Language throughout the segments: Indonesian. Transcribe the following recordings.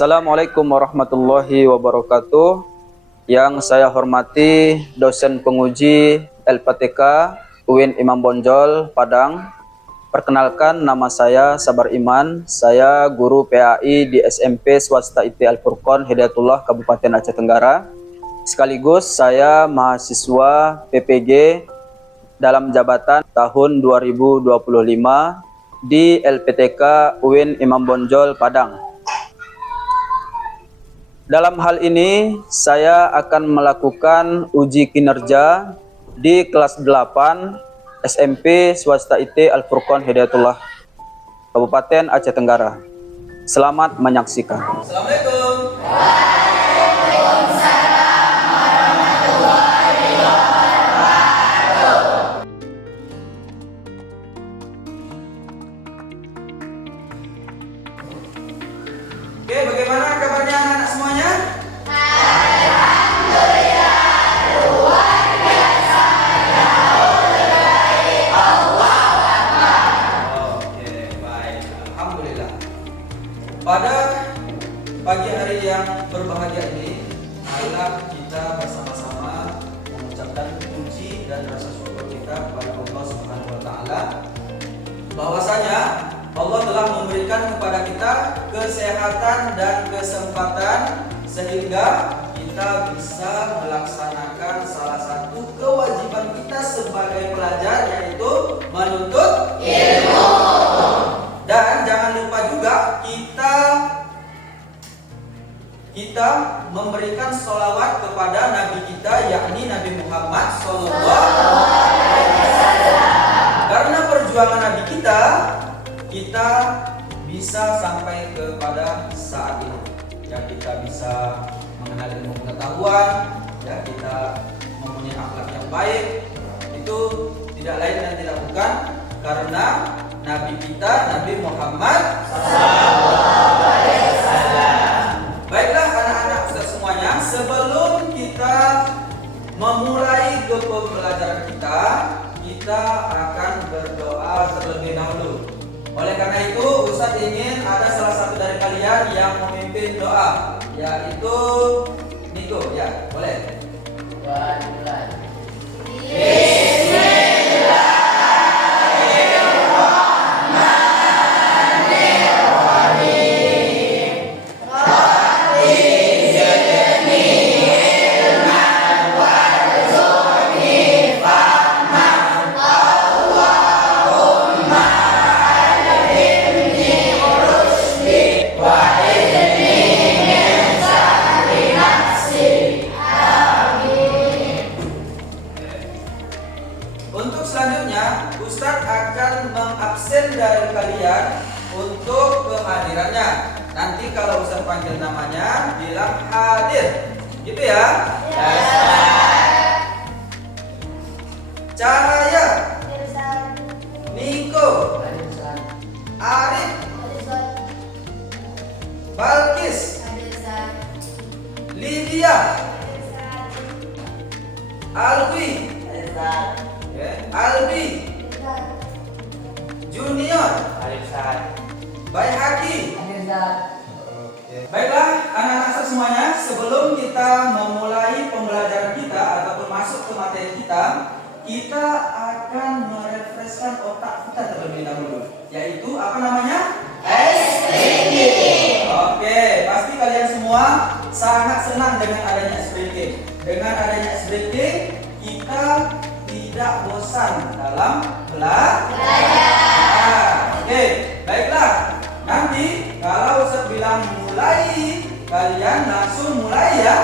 Assalamualaikum warahmatullahi wabarakatuh. Yang saya hormati dosen penguji LPTK UIN Imam Bonjol Padang. Perkenalkan, nama saya Sabar Iman. Saya guru PAI di SMP Swasta IT Al-Furqon Hidayatullah Kabupaten Aceh Tenggara. Sekaligus saya mahasiswa PPG dalam jabatan tahun 2025 di LPTK UIN Imam Bonjol Padang. Dalam hal ini, saya akan melakukan uji kinerja di kelas 8 SMP Swasta IT Al-Furqon Hidayatullah Kabupaten Aceh Tenggara. Selamat menyaksikan. Assalamualaikum. Oke, bagaimana kabarnya anak-anak semuanya? Alhamdulillah, luar biasa, jauh lebih baik. Allahu Akbar. Oke, baik. Alhamdulillah. Pada pagi hari yang berbahagia ini, marilah kita bersama-sama mengucapkan puji dan rasa syukur kita kepada Allah Subhanahu wa taala bahwasanya Allah telah memberikan kepada kita kesehatan dan kesempatan sehingga kita bisa melaksanakan salah satu kewajiban kita sebagai pelajar, yaitu menuntut ilmu. Dan jangan lupa juga kita memberikan sholawat kepada Nabi kita, yakni Nabi Muhammad SAW. Karena perjuangan Nabi kita bisa sampai kepada saat ini. Ya, kita bisa mengenal ilmu pengetahuan, ya, kita mempunyai akhlak yang baik. Itu tidak lain dan tidak bukan karena Nabi kita, Nabi Muhammad SAW. Baiklah anak-anak Ustaz semuanya, sebelum kita memulai ke pembelajaran kita akan berdoa terlebih dahulu. Oleh karena itu, Ustaz ingin ada salah satu dari kalian yang memimpin doa, yaitu Niko. Ya, boleh. Untuk selanjutnya, Ustadz akan mengabsen dari kalian untuk kehadirannya. Nanti kalau Ustadz panggil namanya, bilang hadir. Gitu ya? Cahaya, Niko, Arif, Balkis, Lydia, Alwi, Albi, Junior, Baik Haki. Baiklah anak-anak semuanya, sebelum kita memulai pembelajaran kita ataupun masuk ke materi kita akan merefreshkan otak kita terlebih dahulu, yaitu apa namanya? Ice breaking. Oke, pasti kalian semua sangat senang dengan adanya ice breaking. Dengan adanya ice breaking, kita tidak bosan dalam belajar. Oke, baiklah. Nanti kalau Ustaz bilang mulai, kalian langsung mulai ya.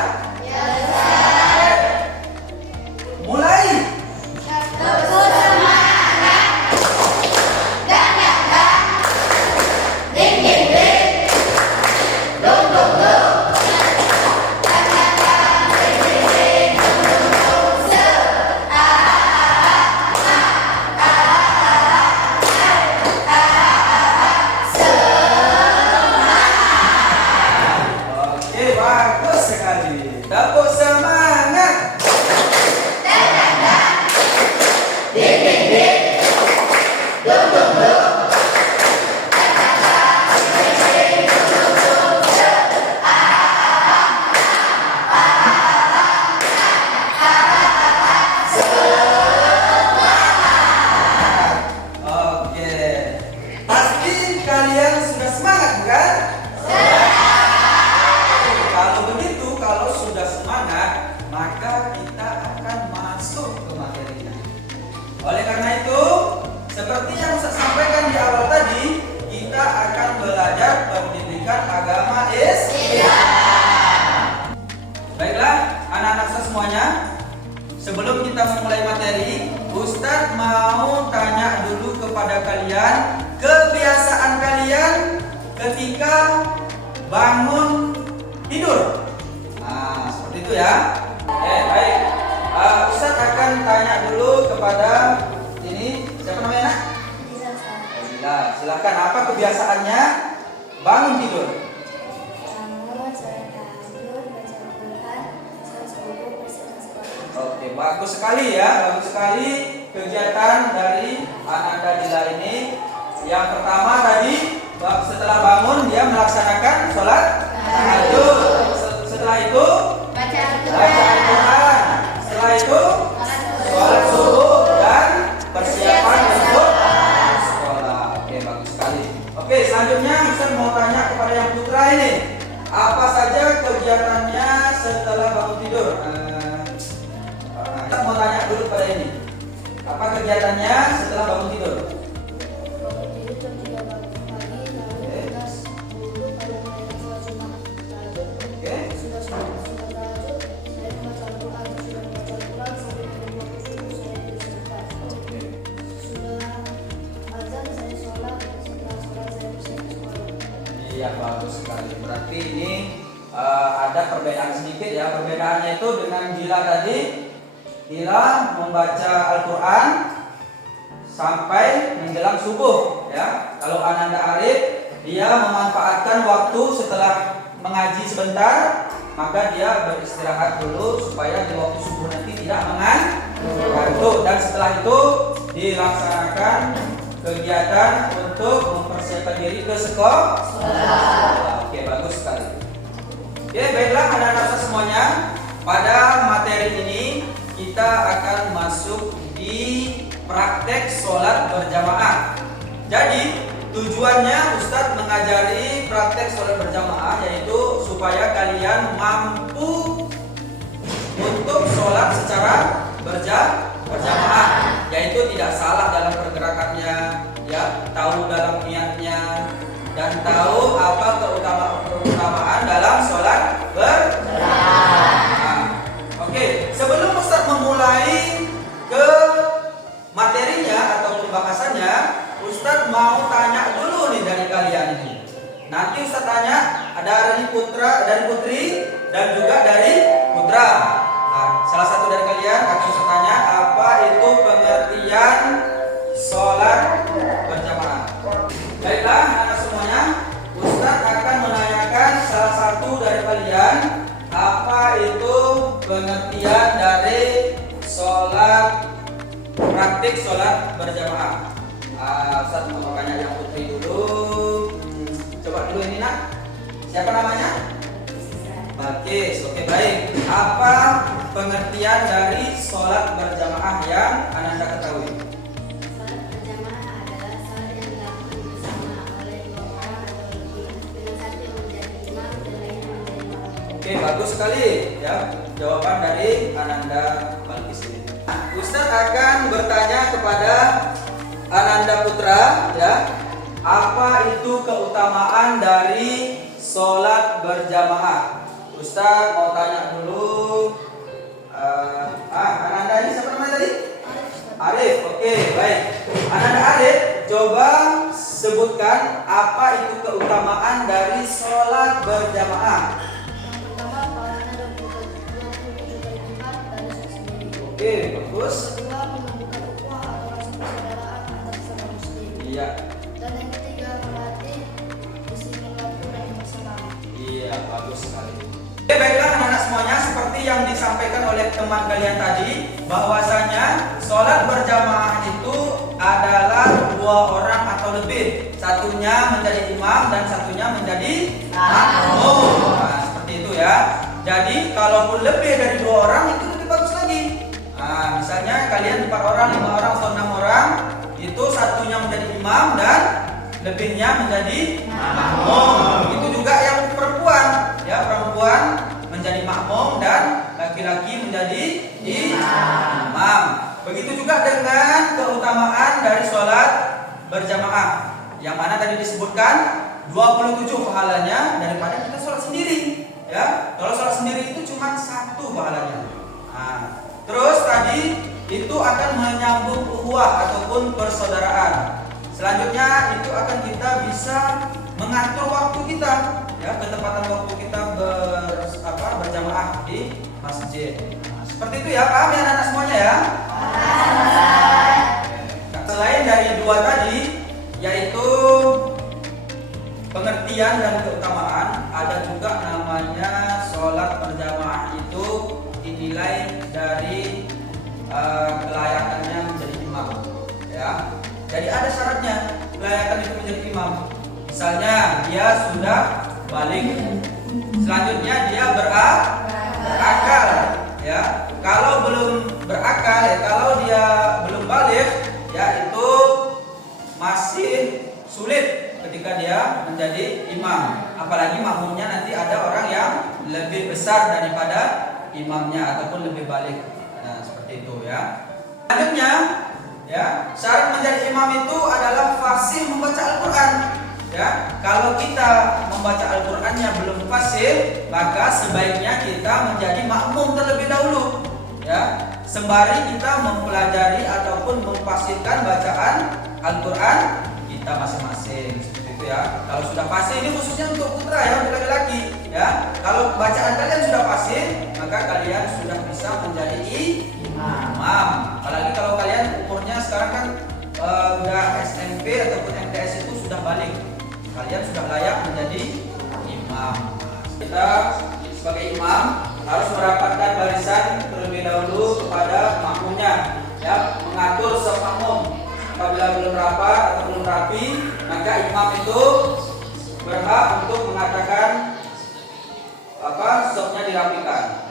Mulai. Bagus sekali. Tepuk semangat. Ustadz mau tanya dulu kepada kalian, kebiasaan kalian ketika bangun tidur. Nah, seperti itu ya. Baik. Ustadz akan tanya dulu kepada ini, siapa namanya? Alhamdulillah. Silakan, apa kebiasaannya bangun tidur? Oke, bagus sekali ya, bagus sekali kegiatan dari Ananda Dila ini. Yang pertama tadi, setelah bangun dia melaksanakan sholat tahajud. Setelah itu baca Al-Quran. Setelah itu sholat subuh dan persiapan untuk sekolah. Oke, bagus sekali. Oke, selanjutnya Ustaz mau tanya kepada yang putra ini, apa saja kegiatannya setelah bangun tidur? Kita mau tanya dulu pada ini, apa kegiatannya setelah bangun tidur? Bangun tidur jam 3 pagi, lalu tugas dulu pada mulai sholat Jumat tahajud. Sudah tahajud, saya membaca Al-Quran. Sudah membaca Al-Quran sampai pada waktu subuh saya bersedekah. Sudah azan saya sholat, setelah sholat saya bersiap sekolah. Iya, bagus sekali. Berarti ini ada perbedaan sedikit ya. Perbedaannya itu dengan Dila tadi. Dila membaca Al-Quran sampai menjelang subuh ya. Kalau Ananda Arif, dia memanfaatkan waktu setelah mengaji sebentar, maka dia beristirahat dulu supaya di waktu subuh nanti tidak mengantuk. Dan setelah itu dilaksanakan kegiatan untuk mempersiapkan diri ke sekolah. Oke, bagus sekali. Oke, baiklah anak-anak semuanya, pada materi ini kita akan masuk di praktek sholat berjamaah. Jadi tujuannya Ustadz mengajari praktek sholat berjamaah yaitu supaya kalian mampu untuk sholat secara berjamaah, yaitu tidak salah dalam pergerakannya, ya, tahu dalam niatnya, dan tahu apa keutamaan dalam sholat berjamaah. Oke, sebelum Ustadz memulai ke materinya atau pembahasannya, Ustadz mau tanya dulu nih dari kalian ini. Nanti Ustadz tanya, ada dari putra, dari putri, dan juga dari putra. Nah, salah satu dari kalian akan Ustadz tanya, apa itu pengertian sholat berjamaah? Baiklah, anak semuanya, Ustadz akan menanyakan salah satu dari kalian, apa itu pengertian dari praktik sholat berjamaah. Ustadz mau tanya yang putri dulu. Coba dulu ini nak, siapa namanya? Balkis. Oke, baik. Apa pengertian dari sholat berjamaah yang Ananda ketahui? Sholat berjamaah adalah sholat yang dilakukan bersama oleh 2 orang atau lebih, dengan satu yang menjadi imam dan lainnya menjadi makmum. Oke, bagus sekali ya jawaban dari Ananda Balkis ini. Ustadz akan bertanya kepada Ananda Putra ya, apa itu keutamaan dari sholat berjamaah? Ustadz mau tanya dulu. Ananda ini siapa namanya tadi? Arif. Oke, baik. Ananda Arif, coba sebutkan apa itu keutamaan dari sholat berjamaah. Yang pertama, pahalanya 27 kali lipat dari sholat sendiri. Oke, bagus. Kedua, menumbuhkan ukhuwah atau rasa persaudaraan antar sesama muslim. Iya. Dan yang ketiga, melatih disiplin waktu dan bersalam. Iya, bagus sekali. Oke, baiklah anak-anak semuanya, seperti yang disampaikan oleh teman kalian tadi, bahwasanya sholat berjamaah itu adalah 2 orang atau lebih. Satunya menjadi imam dan satunya menjadi makmum. Nah, seperti itu ya. Jadi kalaupun lebih dari 2 orang itu lebih bagus lagi. Nah, misalnya kalian 4 orang, 5 orang atau 6 orang, itu satunya menjadi imam dan lebihnya menjadi makmum. Itu juga yang perempuan, ya, perempuan menjadi makmum dan laki-laki menjadi imam. Begitu juga dengan keutamaan dari sholat berjamaah, yang mana tadi disebutkan 27 pahalanya daripada kita sholat sendiri. Ya, kalau sholat sendiri itu cuma 1 pahalanya. Nah, terus tadi itu akan menyambung ukhuwah ataupun persaudaraan. Selanjutnya itu akan kita bisa mengatur waktu kita, ya, ketepatan waktu kita berjamaah di masjid. Seperti itu ya, paham ya anak-anak semuanya ya? Selain dari dua tadi, yaitu pengertian dan keutamaan, ada juga namanya sholat berjamaah itu dinilai dari kelayakannya menjadi imam, ya. Jadi ada syaratnya kelayakan itu menjadi imam. Misalnya dia sudah balik, selanjutnya dia berakal, ya. Kalau belum berakal, ya, kalau dia belum balik, ya itu masih sulit ketika dia menjadi imam. Apalagi makmumnya nanti ada orang yang lebih besar daripada imamnya ataupun lebih balik. Nah, seperti itu ya. Selanjutnya, ya, syarat menjadi imam itu adalah fasih membaca Al-Qur'an. Ya, kalau kita membaca Al-Qur'annya belum fasih, maka sebaiknya kita menjadi makmum terlebih dahulu. Ya, sembari kita mempelajari ataupun memfasihkan bacaan Al-Qur'an kita masing-masing. Seperti itu ya. Kalau sudah fasih, ini khususnya untuk putra ya, untuk laki-laki ya. Kalau bacaan kalian sudah fasih, maka kalian sudah bisa menjadi imam. Apalagi kalau kalian umurnya sekarang kan udah SMP ataupun MTS itu sudah balik, kalian sudah layak menjadi imam. Kita sebagai imam harus merapatkan barisan terlebih dahulu kepada makmumnya, ya, mengatur saf makmum. Apabila belum rapat atau belum rapi, maka imam itu berhak untuk mengatakan safnya dirapikan.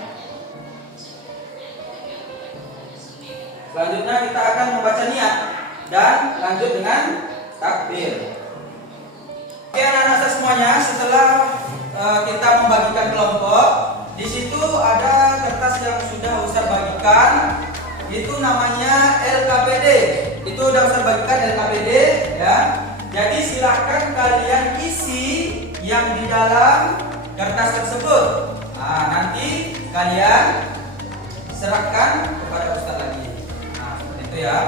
Selanjutnya kita akan membaca niat dan lanjut dengan takbir. Oke anak-anak semuanya, setelah kita membagikan kelompok, di situ ada kertas yang sudah Ustaz bagikan, itu namanya LKPD. Itu udah Ustaz bagikan LKPD ya. Jadi silahkan kalian isi yang di dalam kertas tersebut. Nah, nanti kalian serahkan kepada Ustaz lagi. Nah, seperti itu ya.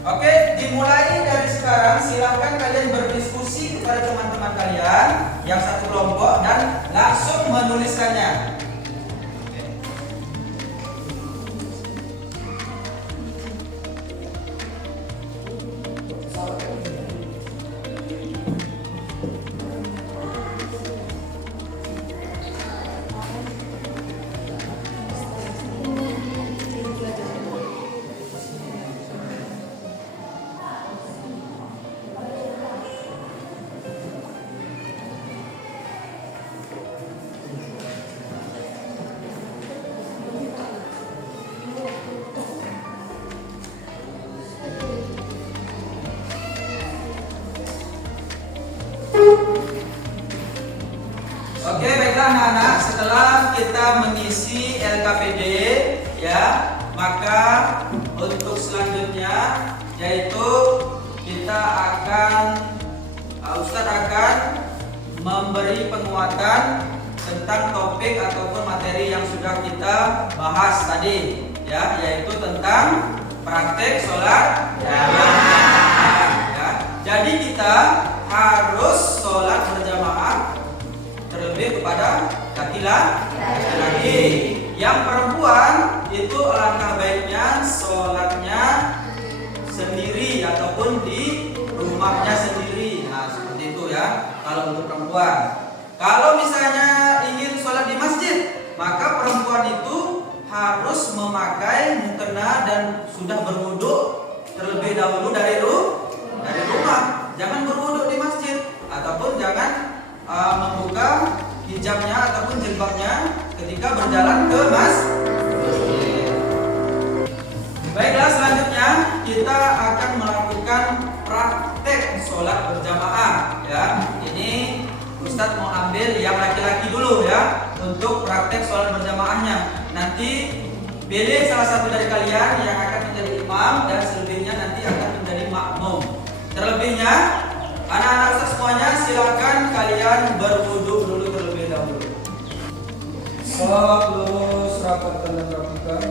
Oke, dimulai dari sekarang silahkan kalian berdiskusi kepada teman-teman kalian yang satu kelompok dan langsung menuliskannya. Oke, baiklah anak-anak, setelah kita mengisi LKPD ya, maka untuk selanjutnya yaitu kita Ustadz akan memberi penguatan tentang topik ataupun materi yang sudah kita bahas tadi ya, yaitu tentang praktek sholat berjamaah ya. Jadi kita harus sholat berjamaah terlebih kepada laki-laki. Yang perempuan itu alangkah baiknya sholatnya sendiri ataupun di rumahnya sendiri. Nah, seperti itu ya kalau untuk perempuan. Kalau misalnya ingin sholat di masjid, maka perempuan itu harus memakai mukena dan sudah berwudu terlebih dahulu dari rumah. Jangan berwudu di masjid ataupun jangan membuka hijabnya ataupun jilbabnya ketika berjalan ke masjid. Baiklah, selanjutnya kita akan melakukan praktek sholat berjamaah ya. Ini Ustadz mau ambil yang laki-laki dulu ya untuk praktek sholat berjamaahnya. Nanti pilih salah satu dari kalian yang akan menjadi imam dan selebihnya nanti akan menjadi makmum. Terlebihnya anak-anak Ustadz semuanya silakan kalian berwudu dulu terlebih dahulu. Sholat lurus, rapatkan dan rapikan.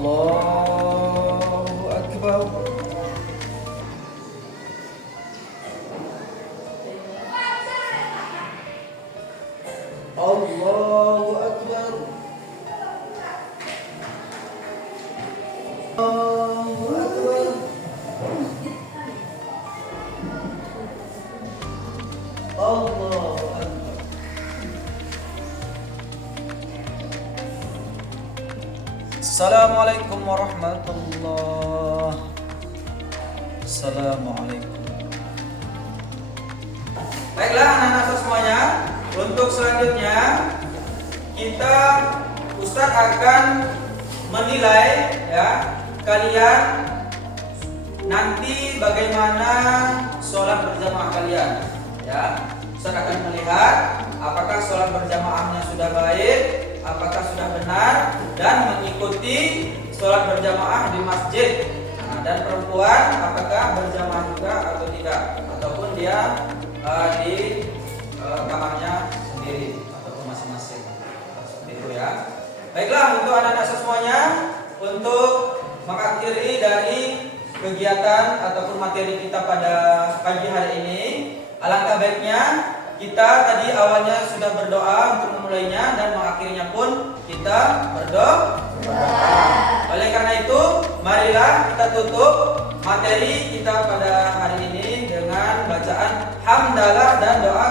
Allahu Akbar. Allahu Akbar. Allahu Akbar. Allahu Akbar. Assalamualaikum warahmatullahi. Assalamualaikum. Baiklah anak-anak semuanya, untuk selanjutnya kita Ustadz akan menilai ya kalian nanti bagaimana sholat berjamaah kalian ya. Ustadz akan melihat apakah sholat berjamaahnya sudah baik, apakah sudah benar dan mengikuti sholat berjamaah di masjid. Nah, dan perempuan apakah berjamaah juga atau tidak, ataupun dia di kamarnya sendiri ataupun masing-masing. Seperti itu ya. Baiklah untuk anak-anak semuanya, untuk mengakhiri dari kegiatan ataupun materi kita pada pagi hari ini, alangkah baiknya kita tadi awalnya sudah berdoa untuk memulainya dan mengakhirinya pun kita berdoa. Oleh karena itu, marilah kita tutup materi kita pada hari ini dengan bacaan hamdalah dan doa